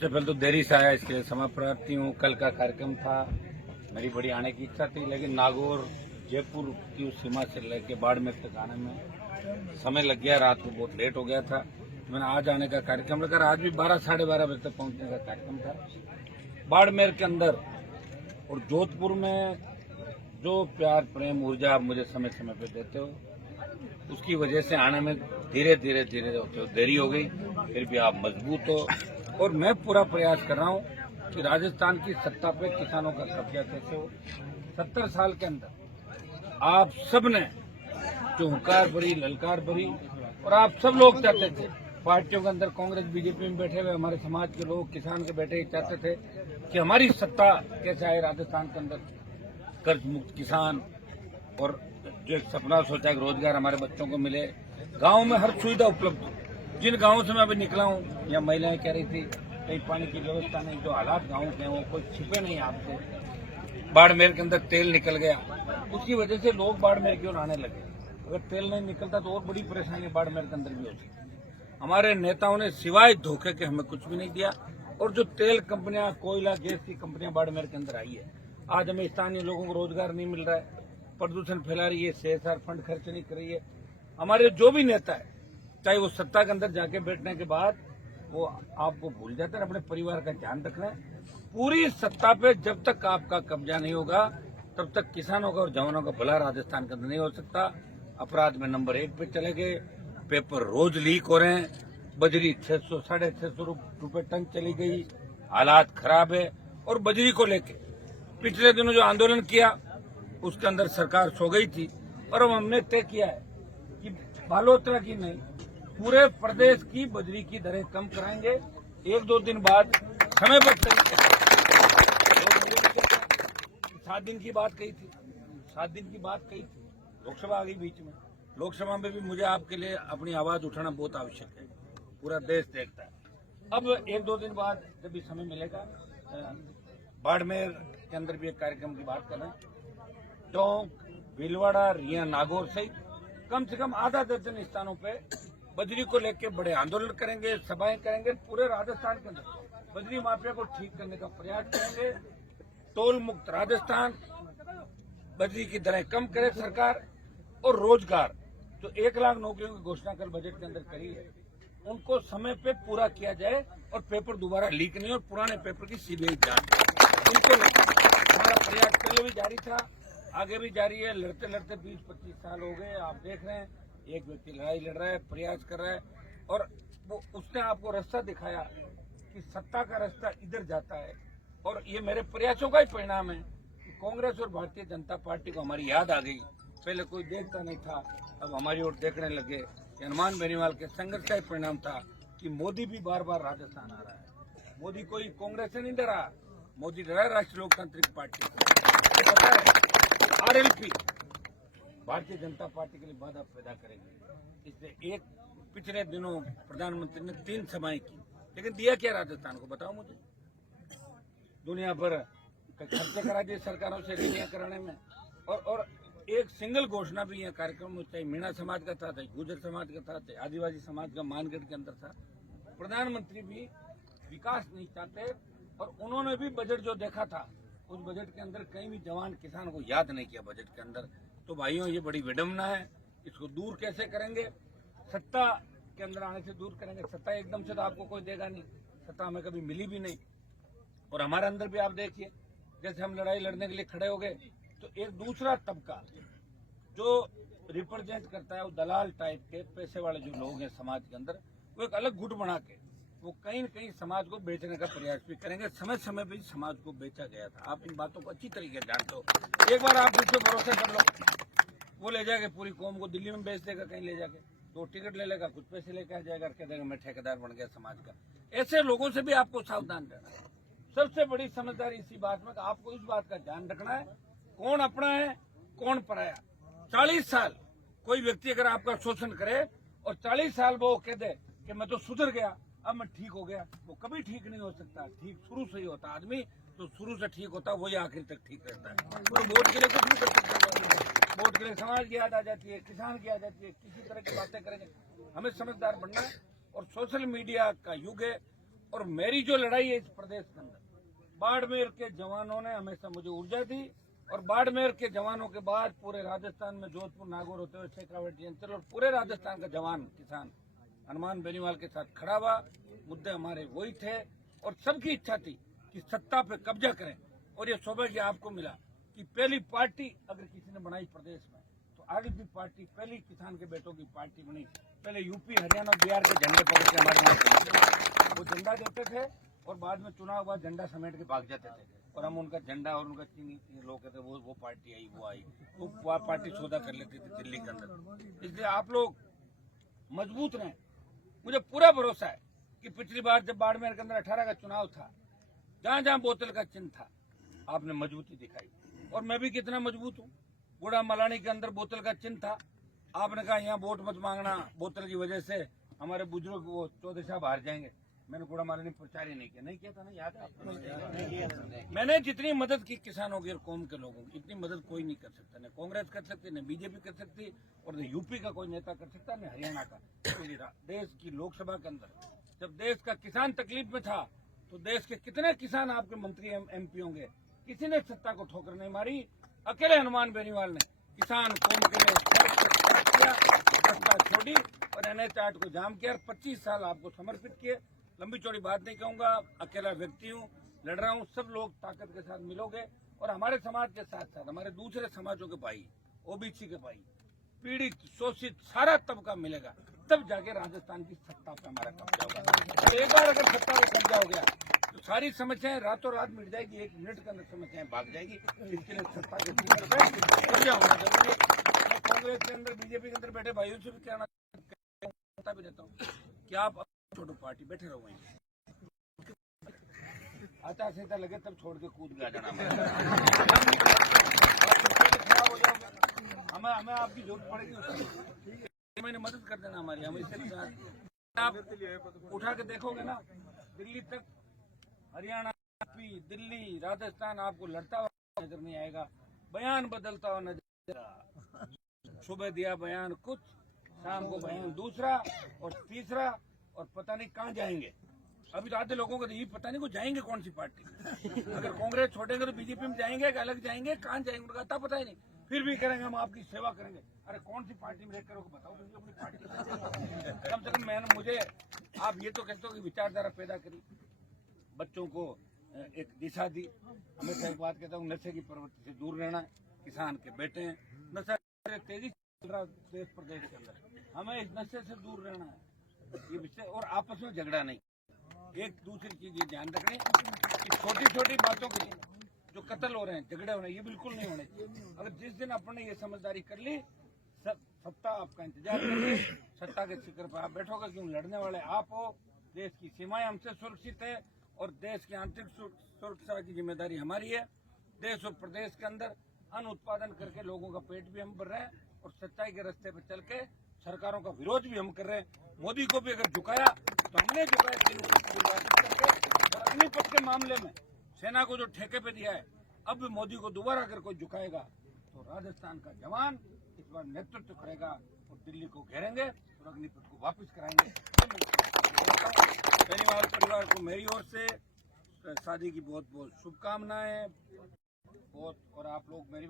सबसे पहले तो देरी से आया, इसके लिए क्षमा प्रार्थी हूँ। कल का कार्यक्रम था, मेरी बड़ी आने की इच्छा थी, लेकिन नागौर जयपुर की उस सीमा से लेके बाड़मेर तक आने में समय लग गया। रात को बहुत लेट हो गया था। मैंने आज आने का कार्यक्रम रखा। आज भी 12 साढ़े 12 बजे तक पहुंचने का कार्यक्रम था। बाड़मेर के अंदर और जोधपुर में जो प्यार प्रेम ऊर्जा आप मुझे समय समय पे देते हो, उसकी वजह से आने में धीरे धीरे होते हो देरी हो गई। फिर भी आप मजबूत हो और मैं पूरा प्रयास कर रहा हूँ कि राजस्थान की सत्ता पे किसानों का कब्जा कैसे हो। 70 साल के अंदर आप सब ने जो हुंकार भरी, ललकार भरी, और आप सब लोग चाहते थे, पार्टियों के अंदर कांग्रेस बीजेपी में बैठे हुए हमारे समाज के लोग, किसान के बैठे चाहते थे कि हमारी सत्ता कैसे आए राजस्थान के अंदर, कर्ज मुक्त किसान, और जो एक सपना सोचा कि रोजगार हमारे बच्चों को मिले, गांव में हर सुविधा उपलब्ध हो। जिन गांवों से मैं अभी निकला हूँ, या महिलाएं कह रही थी कहीं पानी की व्यवस्था नहीं, जो हालात गाँव के हैं वो कोई छिपे नहीं आपसे। बाड़मेर के अंदर तेल निकल गया, उसकी वजह से लोग बाड़मेर की ओर आने लगे। अगर तेल नहीं निकलता तो और बड़ी परेशानी बाड़मेर के अंदर भी होती। हमारे नेताओं ने सिवाय धोखे के हमें कुछ भी नहीं दिया, और जो तेल कंपनियां, कोयला, गैस की कंपनियां बाड़मेर के अंदर आई है, आज हमें स्थानीय लोगों को रोजगार नहीं मिल रहा है, प्रदूषण फैला रही है, CSR फंड खर्च नहीं कर रही है। हमारे जो भी नेता है, चाहे वो सत्ता के अंदर जाके बैठने के बाद वो आपको भूल जाते हैं, अपने परिवार का ध्यान रखना है। पूरी सत्ता पे जब तक आपका कब्जा नहीं होगा, तब तक किसानों का और जवानों का भला राजस्थान के अंदर नहीं हो सकता। अपराध में नंबर 1 पे चले गए, पेपर रोज लीक हो रहे हैं, बजरी 600 साढ़े 600 रुपए टन चली गई, हालात खराब है। और बजरी को लेके पिछले दिनों जो आंदोलन किया, उसके अंदर सरकार सो गई थी, और अब हमने तय किया है कि बालोतरा की नहीं, पूरे प्रदेश की बजरी की दरें कम कराएंगे। 1-2 दिन बाद समय पर 7 दिन की बात कही थी, 7 दिन की बात कही थी। लोकसभा आ गई बीच में। लोकसभा में भी मुझे आपके लिए अपनी आवाज उठाना बहुत आवश्यक है, पूरा देश देखता है। अब 1-2 दिन बाद जब भी समय मिलेगा, बाड़मेर के अंदर भी एक कार्यक्रम की बात करें। टोंक, भीलवाड़ा, रिया, नागौर सहित कम से कम आधा दर्जन स्थानों पे बजरी को लेकर बड़े आंदोलन करेंगे, सभाएं करेंगे। पूरे राजस्थान के अंदर बजरी माफिया को ठीक करने का प्रयास करेंगे। टोल मुक्त राजस्थान, बजरी की दरें कम करे सरकार, और रोजगार जो 1 लाख नौकरियों की घोषणा कल बजट के अंदर करी है, उनको समय पे पूरा किया जाए, और पेपर दोबारा लीक नहीं, और पुराने पेपर की CBI जांच। उनको हमारा प्रयास पहले भी जारी था, आगे भी जारी है। लड़ते लड़ते 20-25 साल हो गए। आप देख रहे हैं, एक व्यक्ति लड़ाई लड़ रहा है, प्रयास कर रहा है, और वो उसने आपको रास्ता दिखाया कि सत्ता का रास्ता इधर जाता है। और ये मेरे प्रयासों का ही परिणाम है कि कांग्रेस और भारतीय जनता पार्टी को हमारी याद आ गई। पहले कोई देखता नहीं था, अब हमारी ओर देखने लगे। हनुमान बेनीवाल के संघर्ष का ही परिणाम था कि मोदी भी बार बार राजस्थान आ रहा है। मोदी कोई कांग्रेस से नहीं डरा, मोदी डरा राष्ट्रीय लोकतांत्रिक पार्टी से। RLP भारतीय जनता पार्टी के लिए बाधा पैदा करेंगे। इसलिए एक पिछले दिनों प्रधानमंत्री ने 3 सभाएं की, लेकिन दिया क्या राजस्थान को, बताओ मुझे। दुनिया भर खर्चे करा दिए सरकारों से रैलियां कराने में, और एक सिंगल घोषणा भी यह कार्यक्रम में, चाहे मीणा समाज का था, चाहे गुर्जर समाज का था, चाहे आदिवासी समाज का मानगढ़ के अंदर था। प्रधानमंत्री भी विकास नहीं चाहते, और उन्होंने भी बजट जो देखा था, उस बजट के अंदर कहीं भी जवान किसान को याद नहीं किया बजट के अंदर। तो भाइयों, ये बड़ी विडम्बना है। इसको दूर कैसे करेंगे? सत्ता के अंदर आने से दूर करेंगे। सत्ता एकदम से तो आपको कोई देगा नहीं, सत्ता हमें कभी मिली भी नहीं। और हमारे अंदर भी आप देखिए, जैसे हम लड़ाई लड़ने के लिए खड़े हो गए, तो एक दूसरा तबका जो रिप्रेजेंट करता है, वो दलाल टाइप के पैसे वाले जो लोग हैं समाज के अंदर, वो एक अलग गुट बना के वो कहीं न कहीं समाज को बेचने का प्रयास भी करेंगे। समय समय पर समाज को बेचा गया था, आप इन बातों को अच्छी तरीके से जानते हो। एक बार आप मुझ पर भरोसा कर लो, वो ले जाके पूरी कौम को दिल्ली में बेच देगा, कहीं ले जाके 2 टिकट ले लेगा, कुछ पैसे लेकर आ जाएगा, कह देगा मैं ठेकेदार बन गया समाज का। ऐसे लोगों से भी आपको सावधान रहना है। सबसे बड़ी समझदारी इसी बात में कि आपको इस बात का ध्यान रखना है, कौन अपना है, कौन पराया। 40 साल कोई व्यक्ति अगर आपका शोषण करे, और 40 साल वो कह दे कि मैं तो सुधर गया, अब मैं ठीक हो गया, वो कभी ठीक नहीं हो सकता। ठीक शुरू से ही होता आदमी, तो शुरू से ठीक होता वही आखिर तक ठीक रहता है। तो वोट के लिए कुछ नहीं कर सकते, वोट के लिए समाज की याद आ जाती है, किसान की आ जाती है, किसी तरह की बातें करेंगे। हमें समझदार बनना है, और सोशल मीडिया का युग है, और मेरी जो लड़ाई है इस प्रदेश के अंदर, बाड़मेर के जवानों ने हमेशा मुझे ऊर्जा दी और बाड़मेर के जवानों के बाद पूरे राजस्थान में जोधपुर नागौर होते हुए शेखावटी अंचल और पूरे राजस्थान का जवान किसान हनुमान बेनीवाल के साथ खड़ा हुआ। मुद्दे हमारे वही थे और सबकी इच्छा थी कि सत्ता पे कब्जा करें। और ये सौभाग्य आपको मिला कि पहली पार्टी अगर किसी ने बनाई प्रदेश में तो आरडीपी पार्टी पहली किसान के बेटों की पार्टी बनी। पहले यूपी, हरियाणा, बिहार के झंडे पकड़ के हमारे यहाँ वो झंडा देते थे और बाद में चुनाव हुआ झंडा समेट के भाग जाते थे और हम उनका झंडा और उनका चीनी लोग कहते वो पार्टी आई, वो पार्टी सौदा कर लेती थी दिल्ली के अंदर। इसलिए आप लोग मजबूत रहें। मुझे पूरा भरोसा है कि पिछली बार जब बाड़मेर के अंदर 18 का चुनाव था, जहां जहां बोतल का चिन्ह था आपने मजबूती दिखाई और मैं भी कितना मजबूत हूँ। गुड़ा मलानी के अंदर बोतल का चिन्ह था, आपने कहा यहाँ वोट मत मांगना, बोतल की वजह से हमारे बुजुर्ग वो चौधरी साहब हार जाएंगे। मैंने गुड़ा मलानी प्रचार ही नहीं किया था ना, याद है आपको? मैंने जितनी मदद की किसानों की और कौम के लोगों की, इतनी मदद कोई नहीं कर सकता। न कांग्रेस कर सकती, न बीजेपी कर सकती और न यूपी का कोई नेता कर सकता, न हरियाणा का। देश की लोकसभा के अंदर जब देश का किसान तकलीफ में था तो देश के कितने किसान आपके मंत्री एमपी होंगे, किसी ने सत्ता को ठोकर नहीं मारी। अकेले हनुमान बेनीवाल ने किसान कौम के लिए किया, सत्ता छोड़ी और NH-8 को जाम किया। 25 साल आपको समर्पित किए। लंबी चौड़ी बात नहीं कहूंगा, अकेला व्यक्ति हूँ, लड़ रहा हूँ। सब लोग ताकत के साथ मिलोगे और हमारे समाज के साथ साथ हमारे दूसरे समाजों के भाई, ओबीसी के भाई, पीड़ित, शोषित सारा तबका मिलेगा, तब जाके राजस्थान की सत्ता पे हमारा कब्जा होगा। एक बार अगर सत्ता को कब्जा हो गया तो सारी समस्याएं रातों रात मिट जाएगी, 1 मिनट के अंदर समस्याएं भाग जाएगी। इसके लिए सत्ता के कब्जा होना जरूरी है। मैं कांग्रेस के अंदर, बीजेपी के अंदर बैठे भाइयों से भी कहना भी रहता हूँ कि आप छोटो पार्टी बैठे रहो वहीं, आचार संहिता लगे तब छोड़ के कूद के आ जाना। खराब हो जाओगे, हमें आपकी जरूरत पड़ेगी उसकी, मैंने मदद कर देना हमारी। हम इससे आप उठा के देखोगे ना, दिल्ली तक, हरियाणा, यूपी, दिल्ली, राजस्थान आपको लड़ता हुआ नजर नहीं आएगा, बयान बदलता हुआ नजर। सुबह दिया बयान कुछ, शाम को बयान दूसरा और तीसरा और पता नहीं कहाँ जाएंगे। अभी तो आधे लोगों को तो ये पता नहीं को जाएंगे कौन सी पार्टी। अगर कांग्रेस छोड़ेंगे तो बीजेपी में जाएंगे, अलग जाएंगे, कहाँ जाएंगे उनका आता पता ही नहीं। फिर भी करेंगे हम आपकी सेवा करेंगे। अरे कौन सी पार्टी में रहकर बताओ अपनी पार्टी। कम से कम मुझे आप ये तो कहते हो कि विचारधारा पैदा करी, बच्चों को एक दिशा दी। हमेशा एक बात कहता हूँ, नशे की प्रवृत्ति से दूर रहना है। किसान के बेटे हैं, नशा तेजी से चल रहा देश प्रदेश के अंदर, हमें इस नशे से दूर रहना है। ये विषय और आपस में झगड़ा नहीं। एक दूसरी चीज ये ध्यान रखें कि छोटी छोटी बातों के लिए जो कत्ल हो रहे हैं, झगड़े हो रहे हैं, ये बिल्कुल नहीं होने चाहिए। अगर जिस दिन आपने ये समझदारी कर ली, सत्ता आपका इंतजार करिए, सत्ता के शिखर पर आप बैठोगे, क्यों लड़ने वाले आप हो। देश की सीमाएं हमसे सुरक्षित है और देश की आंतरिक सुरक्षा की जिम्मेदारी हमारी है। देश और प्रदेश के अंदर अन्न उत्पादन करके लोगों का पेट भी हम भर रहे हैं और सच्चाई के रास्ते पर चल के सरकारों का विरोध भी हम कर रहे हैं। मोदी को भी अगर झुकाया तो हमने झुकाया और अग्निपथ के मामले में सेना को जो ठेके पे दिया है, अब भी मोदी को दोबारा अगर कोई झुकाएगा तो राजस्थान का जवान इस बार नेतृत्व करेगा और दिल्ली को घेरेंगे और अग्निपथ को वापस कराएंगे। बेनीवाल परिवार को मेरी ओर से शादी की बहुत बहुत शुभकामनाएं। बहुत और आप लोग मेरी